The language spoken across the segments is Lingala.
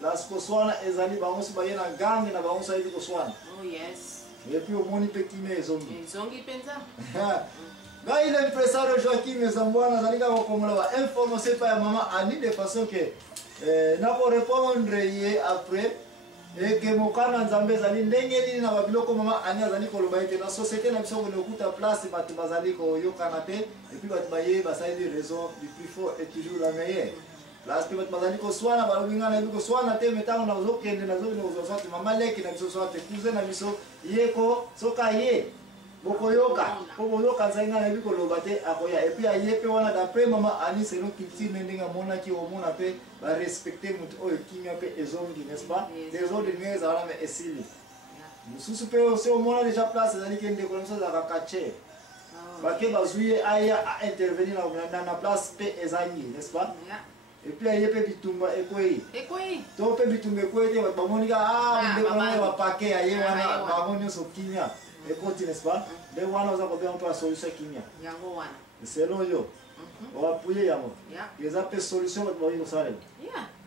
Las koswana ezali bangosi bayena gangi na bangosi ayi koswana. Oh yes. Et puis au moni pekime zongi. Zongi penza. Ga il impresario Joaquim Zambwana zalika kokomola ba information pa ya mama Ani de façon que na ko répondre ye après et que mokana nzambe zali ndenge nini na babiloko mama Ani azali koloba ete na société na biso ko lokuta place batu bazali ko yokana te et puis batu baye basali raison du plus fort est toujours la meilleure. Place pe batu bazali ko swana balobinga na biko swana te metango na zokende na zo no zo mama leki na biso swate cousin na biso yeko soka ye bokoyoka bokoyoka nzanga na biko lobate akoya et puis ayepe wana d'après mama Ani selon culture ndinga mona ki omona pe ba respecter mutu oyo kimia pe ezongi n'est-ce pas les autres ngeza wana me esili mususu pe aussi omona déjà place ezali kende ko mso za kache bake bazuye aya a intervenir na place pe ezangi n'est-ce pas et puis ayepe bitumba ekoi to pe bitumba ekoi te bamonika ndeko na ba paquet aye wana bamoni so kimia et continue, n'est-ce pas? Les wana oza kobe on peut solution kimia. Yango wana. Selon yo. On va appuyer yango. Les appels solution va boyi kosale.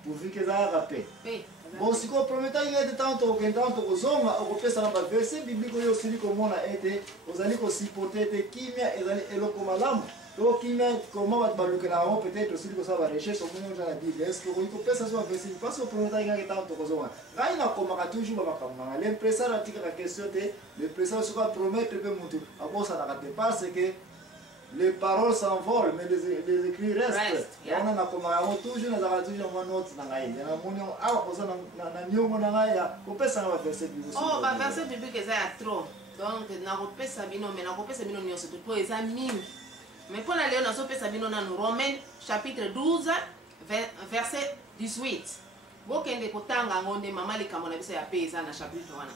Pourvu que ça rappelle. Bon si ko prometa il est tanto kozonga okopesa na ba verset biblique yo sili komona ete ozali ko supporter te kimia ezali eloko malamu. Donc comment va baluka na on peut-être aussi que ça va recherche au monde dans la Bible. Est-ce que vous pensez sur verset parce que prometa il est tanto kozonga. Là il a comme toujours ba kama l'impresseur atika la question te l'impresseur se va promettre que mutu abo ça na parce que les paroles s'envolent mais les écrits restent. On a comme toujours na toujours ma note na ngai na moni a koza na nyongo na ngai ya kopesa na verset biblique. Oh ba verset biblique ça ya trop. Donc na kopesa bino mais na kopesa bino nyonso to po eza mingi. Mais pour aller dans ce Romains chapitre 12, verset 18. Bokende kotanga ngonde mama likamona biso ya pesa na chapitre 1.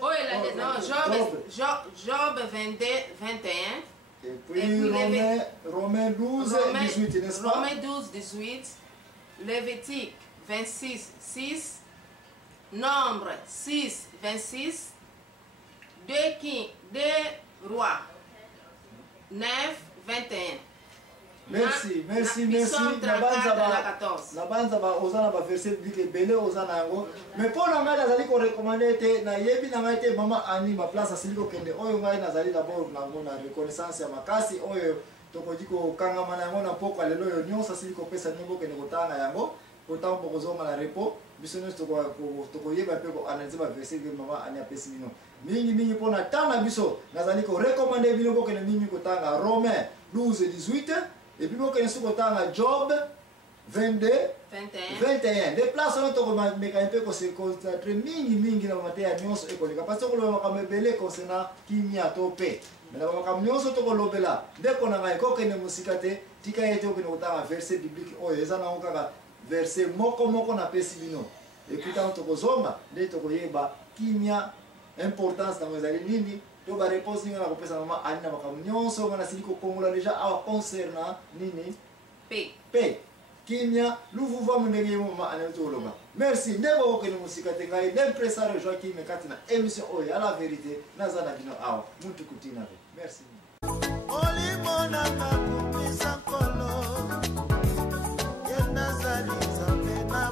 Oh il a Job 22 21. Et puis Romains 12 18, n'est-ce pas? Romains 12 18. Lévitique 26 6. Nombre 6 26. 2 Rois 9, 21. Merci. La banza ba ozana ba verset biblique belé ozana yango. Mais pour nga nazali ko recommander te na yebi na ngai te mama Ani ma place asiliko kende oyo ngai nazali d'abord na ngona reconnaissance ya makasi oyo tokodiko kanga mana yango na poko lelo yo nyonso asiliko pesa nyimbo kende kotanga yango kotanga bokozonga la repo bisono toko yeba pe ko analyser ba verset de mama Ani apesi bino mingi pona tanga biso nazali ko recommander bino ko kende mingi kotanga Romains 12 18 et puis ko kende su kotanga Job 22 21 des places on to meka un peu ko se concentrer mingi na materia nyonso ekoleka parce que lo makamebele concernant kimia tope mais la makam nyonso to ko lobela ndeko na ngai ko kende musika te tika yete ko kende kotanga verset biblique oyo eza na okaka verset moko na pesi bino et puis tant to kozonga nde to koyeba kimia importance dans les nini to ba réponse ni na kopesa mama Ani na makam nyonso ngana siliko kongola déjà a concernant nini p kimia luvuva munenge mama Ani to loba merci ndebo ko ni musika te ngai l'impresseur Joaquim Katina émission oyo à la vérité nazana bino awa muntu kutina merci olimona ngakupisa kolo yenda zaliza mena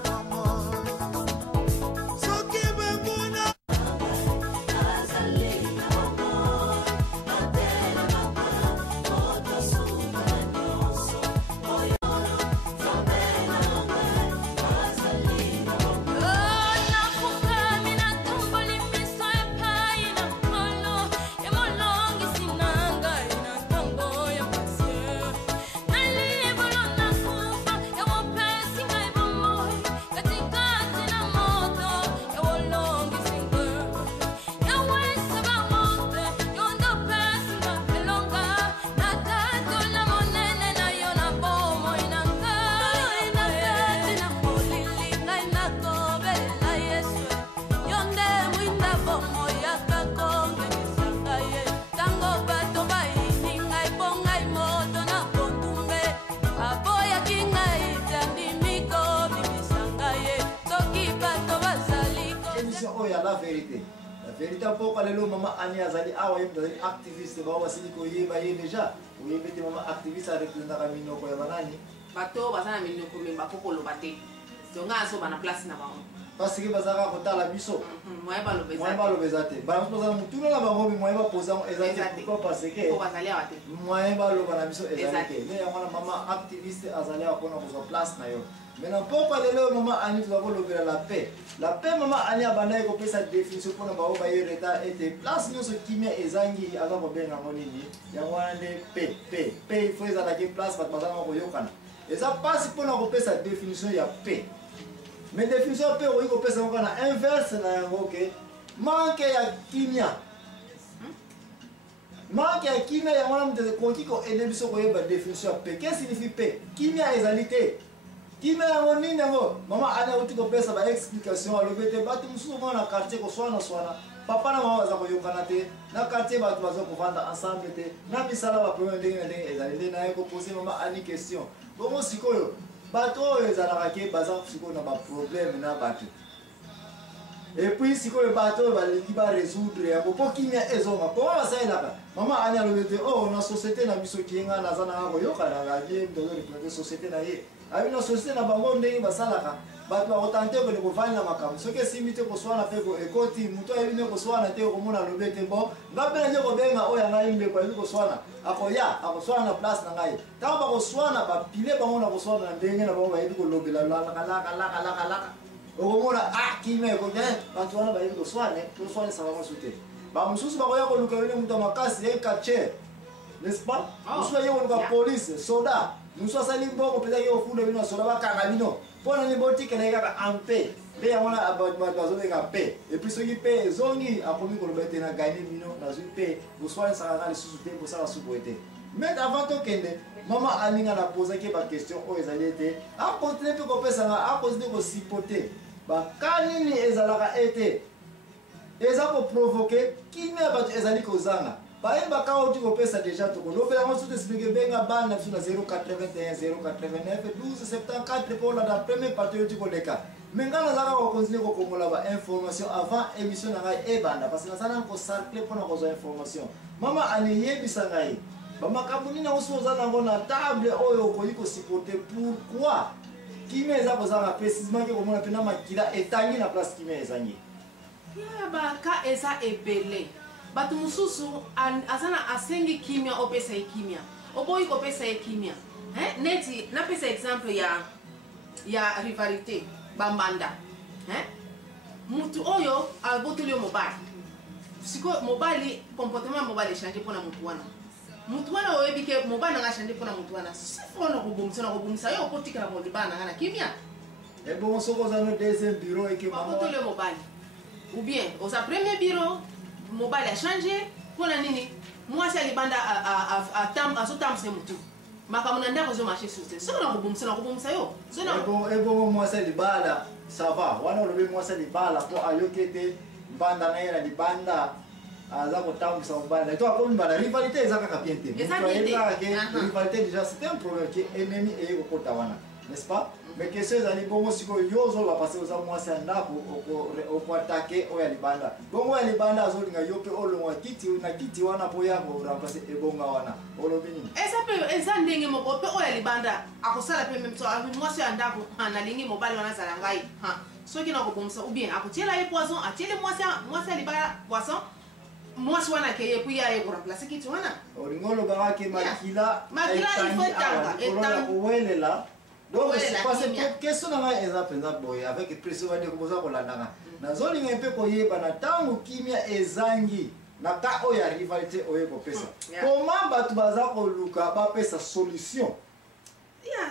la vérité. La vérité pourquoi les maman Ani azali awa yem azali activiste ba wasili ko yeba ye déjà. Ou yebete maman activiste avec le naramino ko yabanani. Bato basana minoko memba kokolo bate. donc azo bana place na bango parce que bazaka kotala biso moyen balobeza moyen balobeza te baza mutuna na bango moyen baposa ezali pourquoi parce que bazali awa te moyen baloba na biso ezali te mais yango na mama activiste azali akona kozwa place na yo maintenant pourquoi lelo mama ani toza kolobela la paix mama ani abandaki kopesa définition mpona bango baye reta ete place nyonso kimia ezangi aza kobenga yango nini yango wana nde pe il faut ezalaki place bato bazanga koyokana eza mpasi mpona kopesa définition ya paix mais définition ya paix okoki kopesa yango kana inverse na yango ke manke ya kimia manke ya kimia yango wana moto ekoki koede biso koyeba définition ya paix que signifie paix kimia ezali te kimia yango nini yango mama ani auti kopesa baexplication alobi ete bato mosusu mona na quartier koswana papa na mama baza koyokana te na quartier bato baza kovanda ensemble te na misala baproblème ndenge na ndenge ezali nde naye kopose mama ani question bongo sikoyo bato oyo ezalaka ke baza sikoyo na baproblème na bato epuis sikoyo bato oyo balingi barésoudre yango mpo kimia ezonga mpo basalelaka mama ani alobi ete o na société na biso kienga naza nanga koyokanaka abie mtozo représente société na ye abi na société na bango ndenge basalaka bato bakotante kone kovandela makambo soki esimbi te koswana mpe ekoti moto ayebi nde koswana te okomona alobi ete bo nga mpe nanje kobenga oyo ya ngai ndeko ayebi koswana akoya akoswana na place na ngai ntango bakoswana bapile bango na koswana na ndenge na bango bayebi kolobela lakalaka okomona kimia ekoki bato wana bayebi koswane toswanisa bango su te bamosusu bakoya koluka bene moto ya makasi ye kacher n'est-ce pas mosusu aye koluka police soda mosusu asali mbongo mpenza ye kofunda bino basoda bakanga bino mpo nani botikelaki kaka ampe nde yango wana bato bazobenga pe epuis soki mpe ezongi akomi koloba ete na gani bino nazwi mpe boswanisaka nga lisusu te bosala su boye te mais avant tokende mama aninga napozaki baquestion oyo ezali ete akontinue mpe kopesanga akontinue kosipote baka nini ezalaka ete eza koprovoke kimia ya bato ezali kozanga bayebaka oti kopesa deja tokolobela yango soki esplike benga bana biso na 081 089 1274 mpo olanda première partie oti koleka me ngai nazalaka kokontinue kokongola bainformation avant émission na ngai ebanda parce que nazalaka kosarcle mpona kozwa information mama aneyebisa ngai bamakambo nini yango soki oza nango na table oyo okoki kosipote pourquoi kimia eza kozanga précisement ke komona mpe na makila etangi na place kimia ezangi baka eza ebele bato mosusu azana asengi kimia opesa ye kimia oboyi kopesa ye kimia neti napesa exemple ya rivalité bambanda mutu oyo abotoli yo mobali sikoyo mobali comportement mobali echange mpona mutu wana oyebi ke mobali nanga echange mpona mutu wana sifo na kobomisa yo okotikala molibala nanga na kimia ebongo soki oza no deuxième bureau eke abotoli yo mobali ou bien oza premier bureau mobali achange mpona nini mwasi alibanda azotambwisa mutu makambo na ndako ezomarche sur te soki nakobomisa yo ebongo mwasi alibala sava wana olobi mwasi alibala mpo ayoki ete mbanda na ye na libanda aza kotambwisa mobali to akomi mbala rivalité eza kaka bien te ayebikaka ke rivalité déjà c'est un problème ke ennemi eye kokota wana n'est-ce pas mais question ezali bongo sikoyo yo ozoloba parce oza mwasi ya ndako okoatake oyo ya libanda bongo oyo ya libanda azolinga yo mpe olongwa na kiti wana mpo ya koremplace ebonga wana olobi nini eza mpe eza ndenge moko mpe oyo ya libanda akosala mpe meme mwasi ya ndako nalingi mobali wana azala ngai soki nakobomisa ou bien akotiela ye poison atiele mwasi ya libala poisson mwasi wana ke ye puis aye koremplace kiti wana olingi olobaka ke makila ifo etanga kowelela donc parce que question na ngai eza mpenza boye avec pression badeko boza kolandanga nazolinga mpe koyeba na ntango kimia ezangi na ka oyo ya rivalité oyo kopesa comment bato baza koluka bapesa solution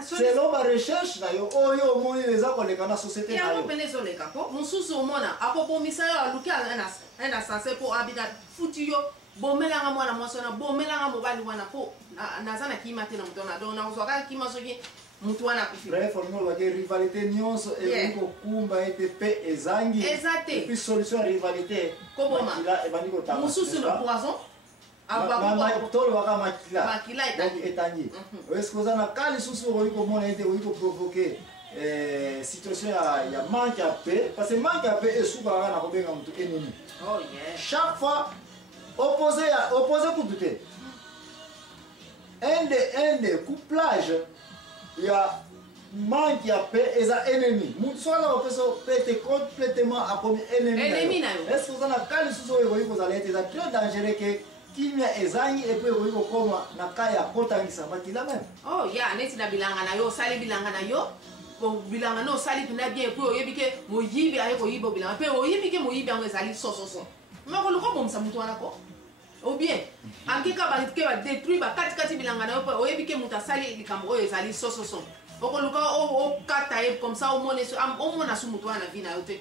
selon barecherche na yo oyo omoni eza koleka na société na yo pene ezoleka po mosusu omona akobomisa yo aluki un assassin mpo abina futi yo bomelanga mwana mwasi wana bomelanga mobali wana mpo naza na kima te na moto wana donc nakozwaka kima soki mutu wana akufi bref olobaki rivalité nyonso ekoki kokumba ete mpe ezangi epuis solution ya rivalité makila ebandi kotanga mosusu le poison tolobaka makila donc etangi eske oza na ka lisusu okoki komona ete okoki koprovoke situation ya manque ya paix parce que manque ya paix esukaka kaka na kobenga motu ennemi chaque fois opposé kutu te un de couplage ya manque ya paix eza ennemi mutu soki aza kopesa paix te complètement akomi ennemi na yo. est ce que oza na ka lisusu oyo ekoki kozala ete eza très dangereux ke kimia ezangi epe ekoki kokoma na ka ya kotangisa makila meme. Oh ya neti na bilanga na yo osali bilanga na yo bilanga na osali mpena bien epuis oyebi ke moyibi aye koyiba bilanga mpe oyebi ke moyibi yango ezali sososo makoluka obomisa motu wana ko ou bien ankeka ke badétruire bakatikati bilanga na yo mpe oyebi ke moto asali likambo oyo ezali sososo okoluka okata ye comme ça omona su motu wana na vi na yo te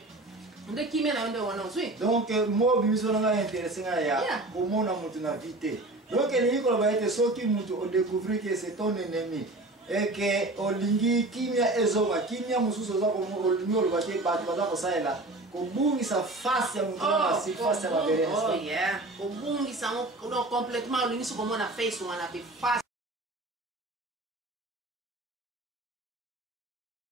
nde kimia na yo nde wana ozwi. Donc mo bimiso na ngai intéressé ngai ya komona motu na vi te. Donc elingi koloba ete soki motu odécouvrir que c'est ton ennemi et que olingi kimia ezonga kimia mosusu oza olingi oloba te bato baza kosalela kobungisa face ya motu wana surface ya babere. Oh yeah kobungisa ngo complètement olingi sokomona face wana pe face